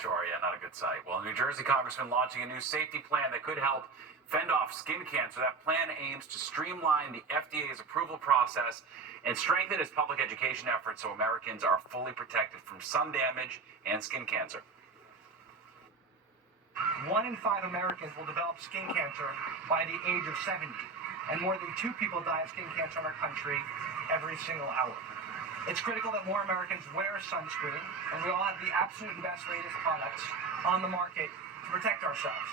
sure. Yeah, not a good sight. Well, New Jersey Congressman launching a new safety plan that could help fend off skin cancer. That plan aims to streamline the FDA's approval process and strengthen its public education efforts so Americans are fully protected from sun damage and skin cancer. 1 in 5 Americans will develop skin cancer by the age of 70, and more than 2 people die of skin cancer in our country every single hour. It's critical that more Americans wear sunscreen, and we all have the absolute best latest products on the market to protect ourselves.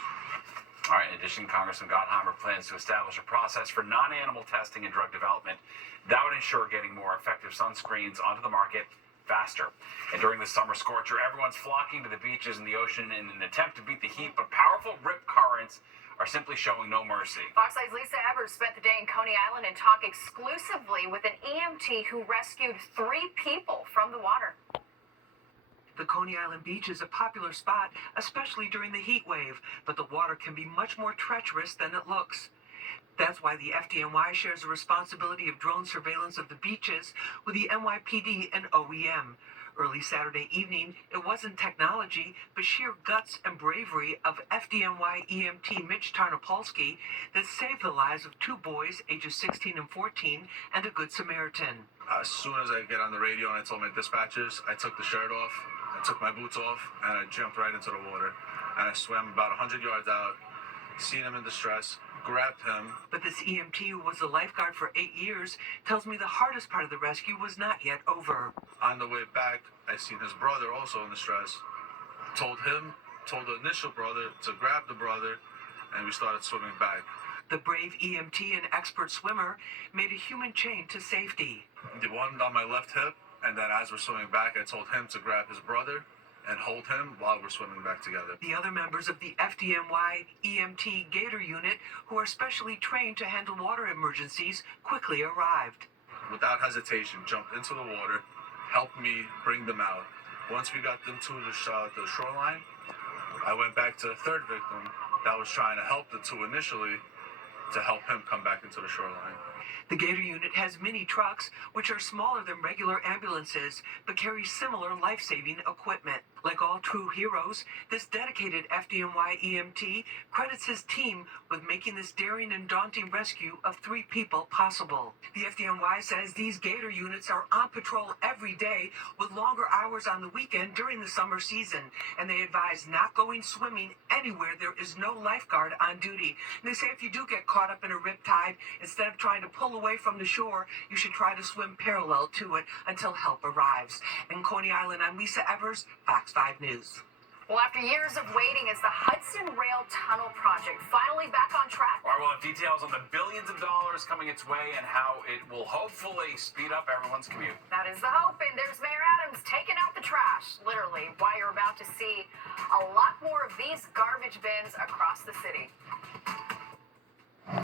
All right, in addition, Congressman Gottheimer plans to establish a process for non-animal testing and drug development that would ensure getting more effective sunscreens onto the market faster. And during the summer scorcher, everyone's flocking to the beaches and the ocean in an attempt to beat the heat, but powerful rip currents are simply showing no mercy. Fox 8's Lisa Evers spent the day in Coney Island and talked exclusively with an EMT who rescued 3 people from the water. The Coney Island beach is a popular spot, especially during the heat wave, but the water can be much more treacherous than it looks. That's why the FDNY shares the responsibility of drone surveillance of the beaches with the NYPD and OEM. Early Saturday evening, it wasn't technology, but sheer guts and bravery of FDNY EMT Mitch Tarnopolsky that saved the lives of 2 boys, ages 16 and 14, and a Good Samaritan. As soon as I get on the radio and I told my dispatchers, I took the shirt off, I took my boots off, and I jumped right into the water. And I swam about 100 yards out, seen him in distress, grabbed him. But this EMT, who was a lifeguard for 8 years, tells me the hardest part of the rescue was not yet over. On the way back, I seen his brother also in distress. Told the initial brother to grab the brother, and we started swimming back. The brave EMT and expert swimmer made a human chain to safety. The one on my left hip, and then as we're swimming back, I told him to grab his brother and hold him while we're swimming back together. The other members of the FDNY EMT Gator unit, who are specially trained to handle water emergencies, quickly arrived. Without hesitation, jumped into the water, helped me bring them out. Once we got them to the shoreline, I went back to the 3rd victim that was trying to help the 2 initially to help him come back into the shoreline. The Gator unit has mini trucks, which are smaller than regular ambulances, but carry similar life-saving equipment. Like all true heroes, this dedicated FDNY EMT credits his team with making this daring and daunting rescue of 3 people possible. The FDNY says these Gator units are on patrol every day with longer hours on the weekend during the summer season, and they advise not going swimming anywhere there is no lifeguard on duty. And they say if you do get caught up in a riptide, instead of trying to pull away from the shore, you should try to swim parallel to it until help arrives. In Coney Island, I'm Lisa Evers, Fox 5 News. Well, after years of waiting, is the Hudson Rail Tunnel project finally back on track? All right, we'll have details on the billions of dollars coming its way and how it will hopefully speed up everyone's commute. That is the hope, and there's Mayor Adams taking out the trash, literally, while you're about to see a lot more of these garbage bins across the city.